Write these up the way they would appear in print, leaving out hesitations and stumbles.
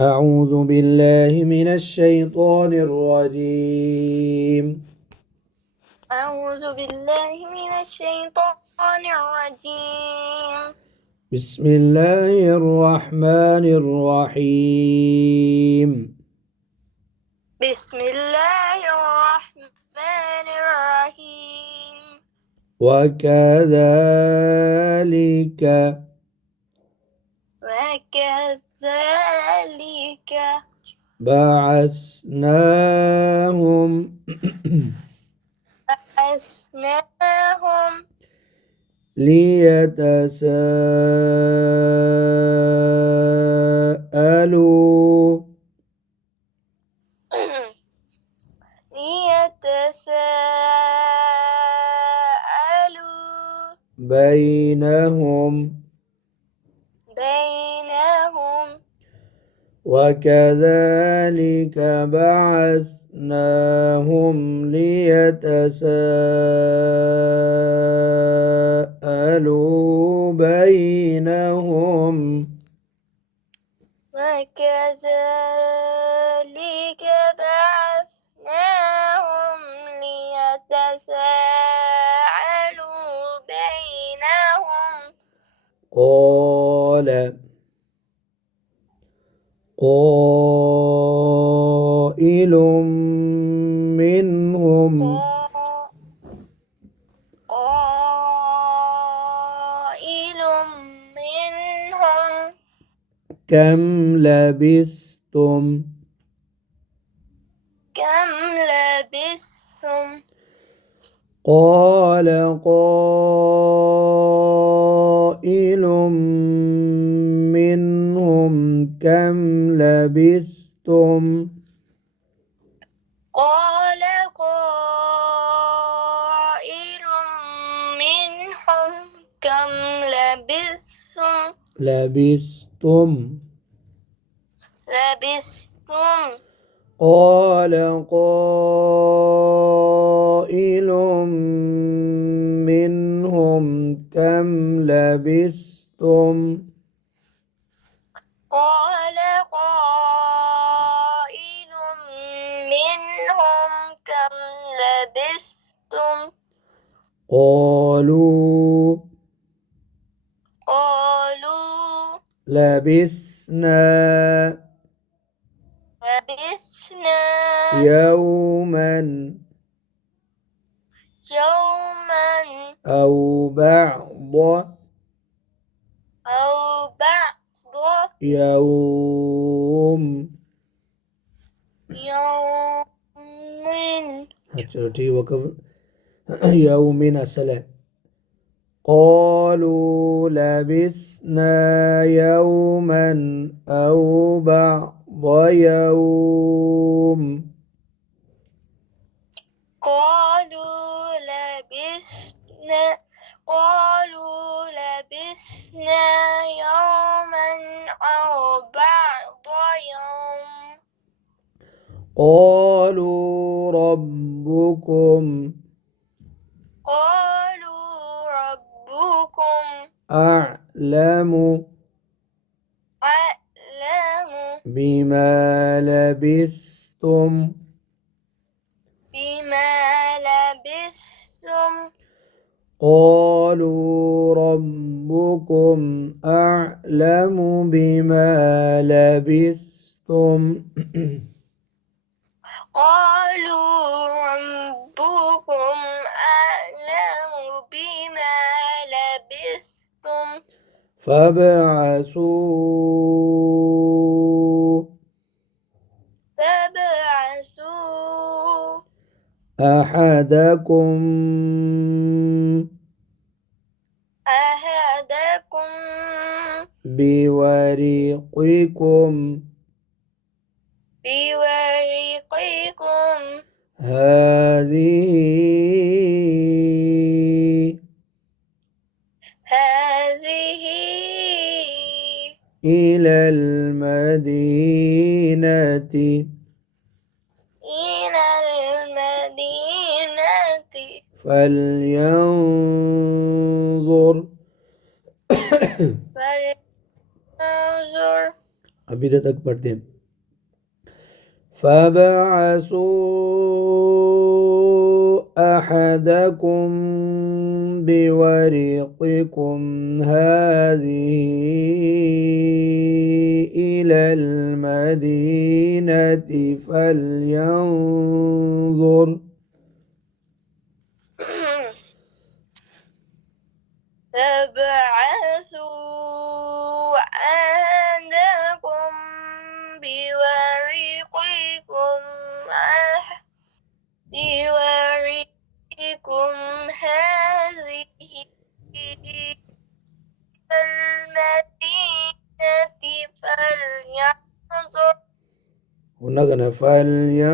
أعوذ بالله من الشيطان الرجيم. أعوذ بالله من الشيطان الرجيم. بسم الله الرحمن الرحيم. بسم الله الرحمن الرحيم. وكذلك وكذلك بعثناهم بعثناهم ليتساءلوا ليتساءلوا بينهم. وكذلك بعثناهم ليتساءلوا بينهم. وكذلك بعثناهم ليتساءلوا بينهم. قال قائل منهم قائل منهم كم لبثتم كم لبثتم. قال قائل منهم كم لبثتم قال قائل منهم كم لبثتم لبثتم. قال قائل منهم كم لبثتم قال قائل منهم كم لبثتم. قالوا لبثنا يوما أو بعض أو بعض يوم. يوم. चलो ठीक वक़फ़ يوم أصل قالوا لبثنا يوما أو بعض يوم. قالوا لبثنا يوما أو بعض يوم. قالوا ربكم أعلم بما لبثتم قالوا ربكم أعلم بما لبثتم قالوا ربكم أعلم بما لبثتم فابعثوا أحدكم بورقكم هذه هذه إلى المدينة فلينظر فلينظر अभी तक पढ़ते हैं فابعثوا أحدكم بورقكم هذه إلى المدينة فلينظر فابعثوا أحدكم بورقكم هذه إلى المدينة فلينظر هنا فلينظر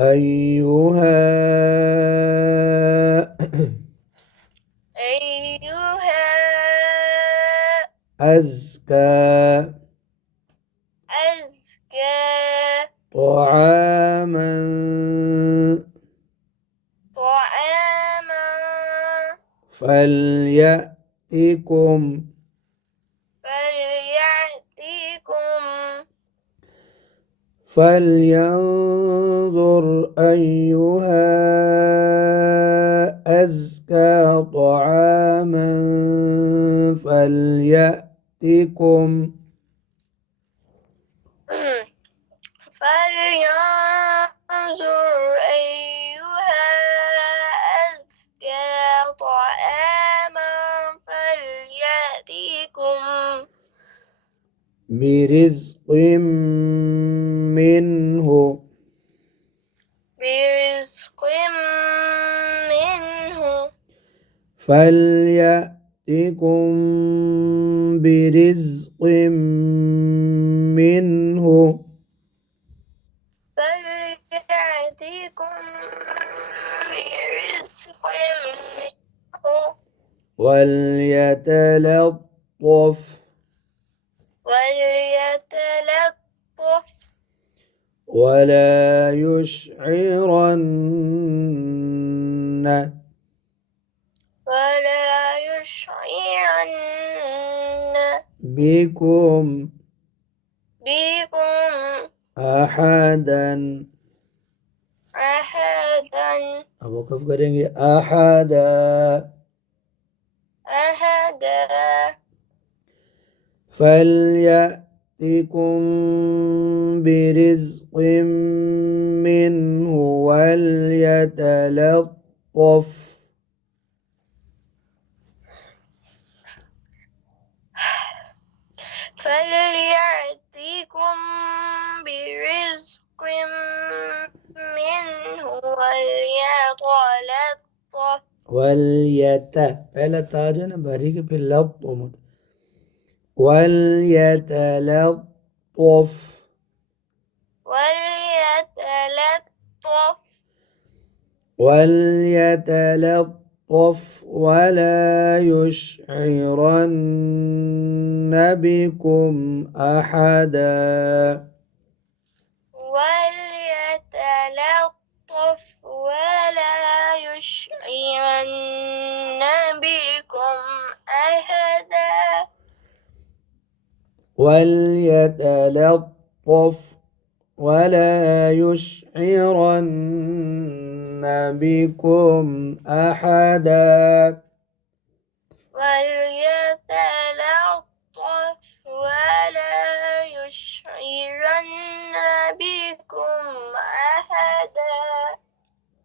أيها أزكى طعاما فليأتكم فلينظر أيها أزكى طعاما فليأتكم فلينظر أيها أزكى طعاما فليأتكم برزق منه فليأتكم برزق منه وليتلطف ولا يشعرن بكم أحدا अब वक़फ़ करेंगे अहदा فليأتكم برزق منه وليتلطف فليأتكم برزق منه وليتلطف पहला ताज है ना भरी के फिर लब وليتلطف ولا يشعرن بكم أحدا ولا يشعرن بكم أحدا وليتلطف ولا يشعرن بكم أحدا وليتلطف ولا يشعرن بكم